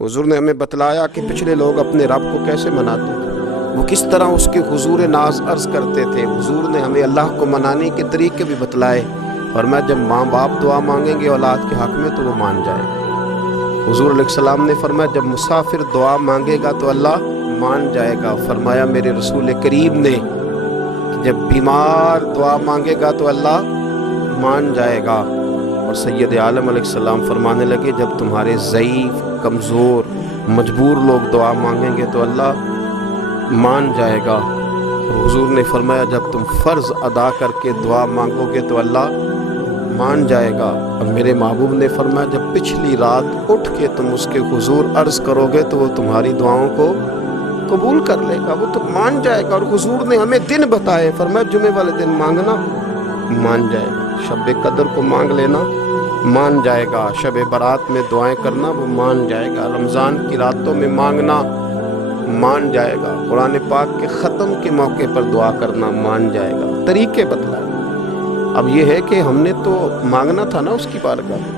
हुजूर ने हमें बतलाया कि पिछले लोग अपने रब को कैसे मनाते थे, वो किस तरह उसके हुजूर नाज अर्ज करते थे। हुजूर ने हमें अल्लाह को मनाने के तरीके भी बतलाए। और मैं जब माँ बाप दुआ मांगेंगे औलाद के हक में तो वो मान जाएगा। हुजूर अलैहिस्सलाम ने फरमाया जब मुसाफिर दुआ मांगेगा तो अल्लाह मान जाएगा। फरमाया मेरे रसूल करीम ने जब बीमार दुआ मांगेगा तो अल्लाह मान जाएगा। और सैयद आलम अलैहिस्सलाम फरमाने लगे जब तुम्हारे ज़ईफ़, कमज़ोर, मजबूर लोग दुआ मांगेंगे तो अल्लाह मान जाएगा। और हुजूर ने फरमाया जब तुम फ़र्ज़ अदा करके दुआ मांगोगे तो अल्लाह मान जाएगा। और मेरे महबूब ने फरमाया जब पिछली रात उठ के तुम उसके हुजूर अर्ज़ करोगे तो वो तुम्हारी दुआओं को कबूल कर लेगा, वो तो मान जाएगा। और हुजूर ने हमें दिन बताए, फरमाया जुमे वाले दिन मांगना मान जाएगा, शब कदर को मांग लेना मान जाएगा, शब बारात में दुआएं करना वो मान जाएगा, रमज़ान की रातों में मांगना मान जाएगा, कुरान पाक के ख़त्म के मौके पर दुआ करना मान जाएगा। तरीके बतलाए। अब ये है कि हमने तो मांगना था ना उसकी बारगाह में,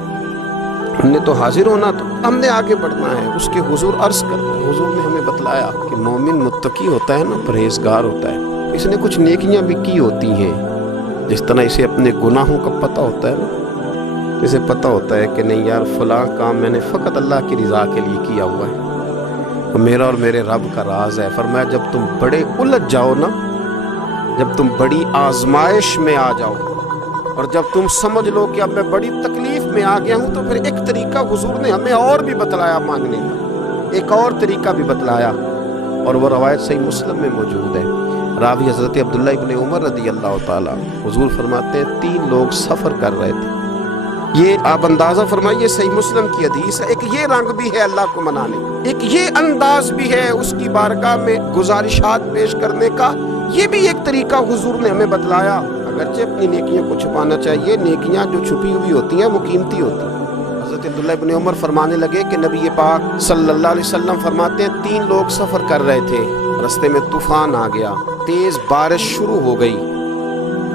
हमने तो हाजिर होना, तो हमने आगे बढ़ना है, उसके हुजूर अर्ज़ करना है। हुजूर ने हमें बतलाया कि मोमिन मुत्तकी होता है ना, परहेजगार होता है, इसने कुछ नेकियां भी की होती हैं। जिस तरह इसे अपने गुनाहों का पता होता है ना, इसे पता होता है कि नहीं यार फ़लाँ काम मैंने फ़कत अल्लाह की रज़ा के लिए किया हुआ है, वो मेरा और मेरे रब का राज है। फरमाया जब तुम बड़े उलझ जाओ ना, जब तुम बड़ी आजमाइश में आ जाओ और जब तुम समझ लो कि अब मैं बड़ी तकलीफ में आ गया हूँ, तो फिर एक तरीका हुजूर ने हमें और भी बतलाया मांगने का, एक और तरीका भी बतलाया। और वो रवायत सही मुस्लिम में मौजूद है। रावी हज़रत अब्दुल्लाह इब्न उमर रज़ी अल्लाह ताला, हुजूर फरमाते हैं 3 लोग सफ़र कर रहे थे। ये आप अंदाज़ा फरमाइए, सही मुस्लिम की हदीस है। एक ये रंग भी है अल्लाह को मनाने का, एक ये अंदाज भी है उसकी बारगाह में गुजारिशात पेश करने का, ये भी एक तरीका हुजूर ने हमें बतलाया। अगरचे अपनी नेकियों को छुपाना चाहिए, नेकियां जो छुपी हुई होती हैं वो कीमती होती हैं। हज़रत अब्दुल्लाह इब्न उमर फरमाने लगे कि नबी पाक सल्लल्लाहु अलैहि वसल्लम फरमाते हैं 3 लोग सफ़र कर रहे थे, रास्ते में तूफ़ान आ गया, तेज़ बारिश शुरू हो गई।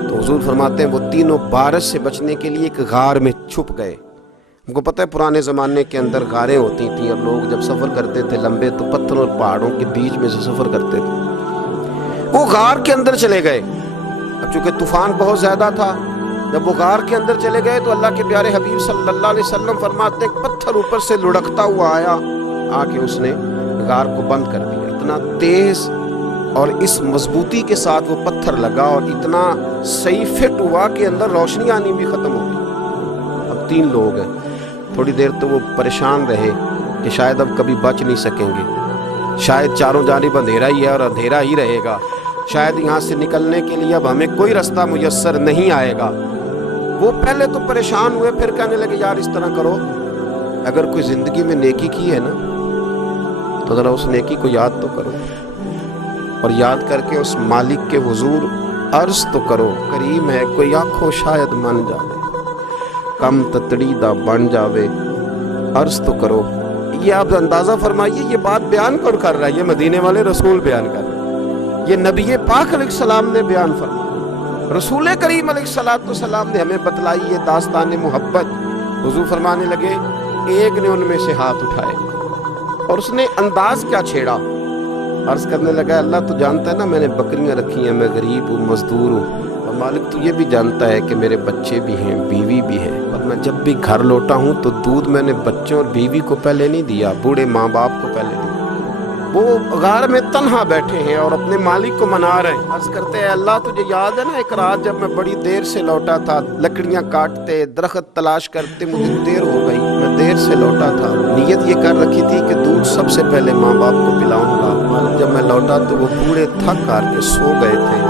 तो हुजूर फरमाते हैं वो तीनों बारिश से बचने के लिए एक गार में छुप गए। हमको पता है पुराने ज़माने के अंदर गारें होती थी और लोग जब सफ़र करते थे लंबे तो पत्थरों और पहाड़ों के बीच में से सफ़र करते थे। वो गार के अंदर चले गए। अब चूँकि तूफ़ान बहुत ज़्यादा था, जब वो गार के अंदर चले गए तो अल्लाह के प्यारे हबीब सल्लल्लाहु अलैहि वसल्लम फरमाते हैं पत्थर ऊपर से लुढ़कता हुआ आया, आके उसने गार को बंद कर दिया। इतना तेज़ और इस मजबूती के साथ वो पत्थर लगा और इतना सही फिट हुआ कि अंदर रोशनी आनी भी ख़त्म हो गई। अब 3 लोग हैं, थोड़ी देर तो वो परेशान रहे कि शायद अब कभी बच नहीं सकेंगे, शायद चारों जानिब अंधेरा ही है और अंधेरा ही रहेगा, शायद यहाँ से निकलने के लिए अब हमें कोई रास्ता मुयस्सर नहीं आएगा। वो पहले तो परेशान हुए, फिर कहने लगे यार इस तरह करो, अगर कोई ज़िंदगी में नेकी की है ना तो ज़रा उस नेकी को याद तो करो, और याद करके उस मालिक के हुजूर अर्ज़ तो करो, करीम है कोई आँखों शायद मन जावे, कम ततड़ी दा बन जावे, अर्ज़ तो करो। ये आप अंदाज़ा फरमाइए, ये बात बयान कौन कर रहा है? ये मदीने वाले रसूल बयान कर रहे हैं, ये नबी पाक अलैहिस्सलाम ने बयान फरमाया। रसूल करीम अलैहिस्सलाम ने हमें बतलाई ये दास्तान मोहब्बत। हुजूर फरमाने लगे, एक ने उनमें से हाथ उठाए और उसने अंदाज क्या छेड़ा, अर्ज़ करने लगा अल्लाह तो जानता है ना मैंने बकरियां रखी हैं, मैं गरीब हूँ, मजदूर हूँ, और मालिक तो ये भी जानता है कि मेरे बच्चे भी हैं, बीवी भी है, और मैं जब भी घर लौटा हूँ तो दूध मैंने बच्चों और बीवी को पहले नहीं दिया, बूढ़े माँ बाप को पहले दिया। वो गार में तन्हा बैठे हैं और अपने मालिक को मना रहे हैं। अर्ज़ करते हैं अल्लाह तुझे याद है ना एक रात जब मैं बड़ी देर से लौटा था, लकड़ियाँ काटते दरख्त तलाश करते मुझे देर हो गई, मैं देर से लौटा था, नीयत ये कर रखी थी कि दूध सबसे पहले माँ बाप को पिलाऊंगा। जब मैं लौटा तो वो बूढ़े थक कर के सो गए थे,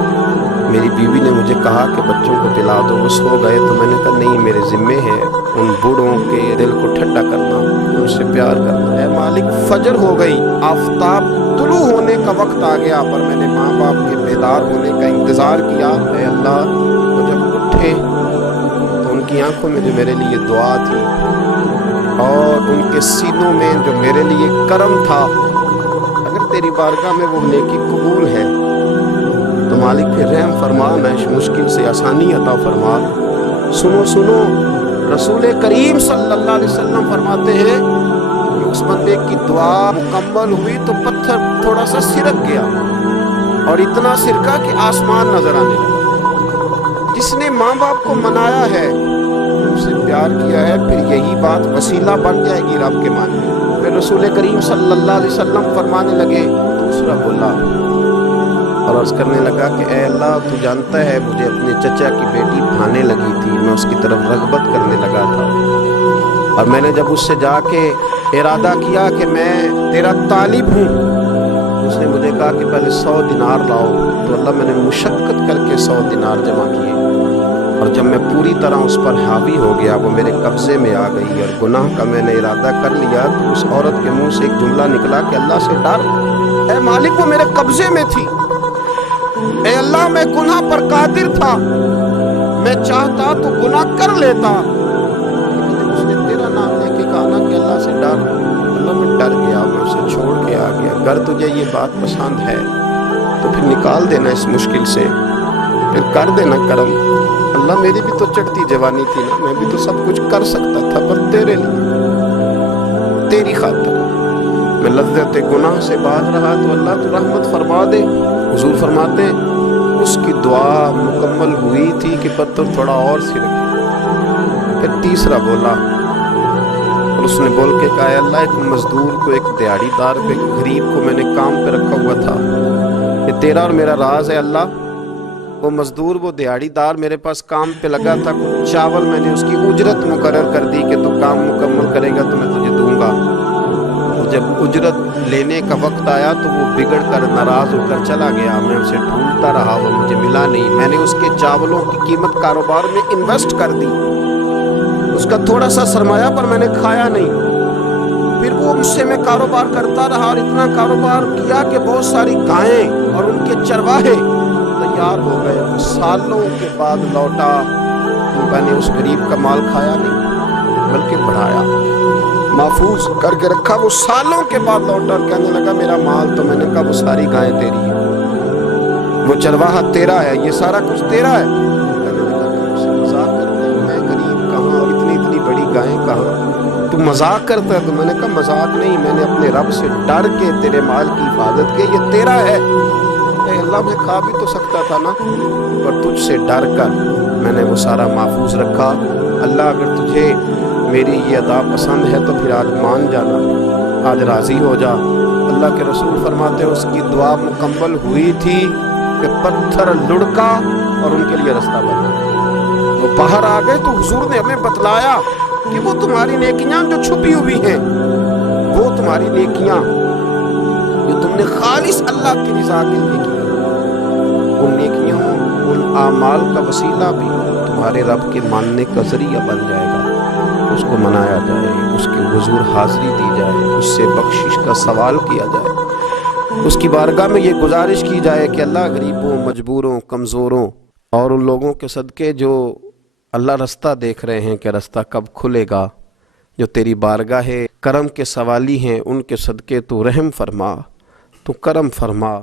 मेरी बीवी ने मुझे कहा कि बच्चों को पिला दो, वो सो गए, तो मैंने कहा नहीं मेरे ज़िम्मे है उन बूढ़ों के दिल को ठंडा करना, उनसे प्यार करना है। मालिक फजर हो गई, आफताब तुलू होने का वक्त आ गया, पर मैंने माँ बाप के बेदार होने का इंतज़ार किया। ऐ अल्लाह, वो जब उठे तो उनकी आंखों में जो मेरे लिए दुआ थी और उनके सीनों में जो मेरे लिए करम था, अगर तेरी बारगाह में वो नेकी कबूल है तो मालिक फिर रहम फरमा, मैं इस मुश्किल से आसानी अता फरमा। सुनो सुनो, रसूल करीम सल्लल्लाहु अलैहि वसल्लम फरमाते हैं उस बंदे की दुआ मुकम्मल हुई तो पत्थर थोड़ा सा सिरक गया और इतना सिरका कि आसमान नजर आने लगा। जिसने माँ बाप को मनाया है, उनसे प्यार किया है, फिर यही बात वसीला बन जाएगी रब के मानने। फिर रसूल करीम सल्लल्लाहु अलैहि वसल्लम फरमाने लगे, दूसरा बोला और अर्ज करने लगा कि ए अल्लाह, तू जानता है मुझे अपने चचा की बेटी भाने लगी थी, मैं उसकी तरफ रग़बत करने लगा था, और मैंने जब उससे जाके इरादा किया कि मैं तेरा तालिब हूँ, उसने मुझे कहा कि पहले 100 दिनार लाओ। तो अल्लाह, मैंने मुशक्क़त करके 100 दिनार जमा किए, और जब मैं पूरी तरह उस पर हावी हो गया, वो मेरे कब्ज़े में आ गई और गुनाह का मैंने इरादा कर लिया, तो उस औरत के मुंह से एक जुमला निकला कि अल्लाह से डर, ऐ मालिक वो मेरे कब्ज़े में थी, ऐ अल्लाह मैं गुनाह पर कादिर था, मैं चाहता तो गुनाह कर लेता, लेकिन उसने तेरा नाम लेके कहा ना कि अल्लाह से डर। अल्लाह, मैं डर गया, मैं उसे छोड़ के आ गया। अगर तुझे ये बात पसंद है तो फिर निकाल देना इस मुश्किल से, फिर कर देना करम। अल्लाह, मेरी भी तो चढ़ती जवानी थी ना, मैं भी तो सब कुछ कर सकता था, पर तेरे लिए, तेरी खातिर मैं लज्जत गुनाह से बाज रहा, तो अल्लाह तू रहमत फरमा दे। हुजूर फरमाते उसकी दुआ मुकम्मल हुई थी कि पत्थर थोड़ा और सिरक गया। फिर तीसरा बोला और उसने बोल के कहा, अल्लाह, एक मजदूर को, एक दिहाड़ीदार को, एक गरीब को मैंने काम पे रखा हुआ था, ये तेरा और मेरा राज है अल्लाह। वो मजदूर, वो दिहाड़ीदार मेरे पास काम पे लगा था, कुछ चावल मैंने उसकी उजरत मुकर्रर कर दी कि तू काम मुकम्मल करेगा तो मैं तुझे दूंगा। जब उजरत लेने का वक्त आया तो वो बिगड़ कर नाराज होकर चला गया। मैं उसे ढूंढता रहा, वो मुझे मिला नहीं। मैंने उसके चावलों की कीमत कारोबार में इन्वेस्ट कर दी, उसका थोड़ा सा सरमाया, पर मैंने खाया नहीं। फिर वो मुझसे मैं कारोबार करता रहा और इतना कारोबार किया कि बहुत सारी गायें और उनके चरवाहे तैयार हो गए। सालों के बाद लौटा तो मैंने उस गरीब का माल खाया नहीं, बल्कि बढ़ाया, महफूज करके रखा। वो सालों के बाद लौटा और कहने लगा, मेरा माल तो, मैंने कहा, वो सारी गायें तेरी है, वो चरवाहा तेरा है, ये सारा कुछ तेरा है। कहने लगा, तुमसे मजाक करता है, मैं गरीब कहाँ और इतनी इतनी बड़ी गायें कहाँ, तू मजाक करता है। तो मैंने कहा, मजाक नहीं, मैंने अपने रब से डर के तेरे माल की हिफाजत की, ये तेरा है। अल्लाह, मैं खा भी तो सकता था ना, पर तुझसे डर कर मैंने वो सारा महफूज रखा। अल्लाह, अगर तुझे मेरी ये अदा पसंद है तो फिर आज मान जाना, आज राज़ी हो जा। अल्लाह के रसूल फरमाते हैं उसकी दुआ मुकम्मल हुई थी कि पत्थर लुढ़का और उनके लिए रास्ता बना। वो बाहर आ गए तो हुजूर ने हमें बतलाया कि वो तुम्हारी नेकियां जो छुपी हुई हैं, वो तुम्हारी नेकियां जो तुमने खालिस अल्लाह की रज़ा के लिए की, उन नेकियों, उन आमाल का वसीला भी तुम्हारे रब के मानने का जरिया बन जाएगा। उसको मनाया जाए, उसके हुजूर हाज़िरी दी जाए, उससे बख्शिश का सवाल किया जाए, उसकी बारगाह में ये गुजारिश की जाए कि अल्लाह, गरीबों, मजबूरों, कमज़ोरों और उन लोगों के सदक़े जो अल्लाह रास्ता देख रहे हैं कि रास्ता कब खुलेगा, जो तेरी बारगाह करम के सवाली हैं, उनके सदक़े तू रहम फरमा, तू करम फरमा।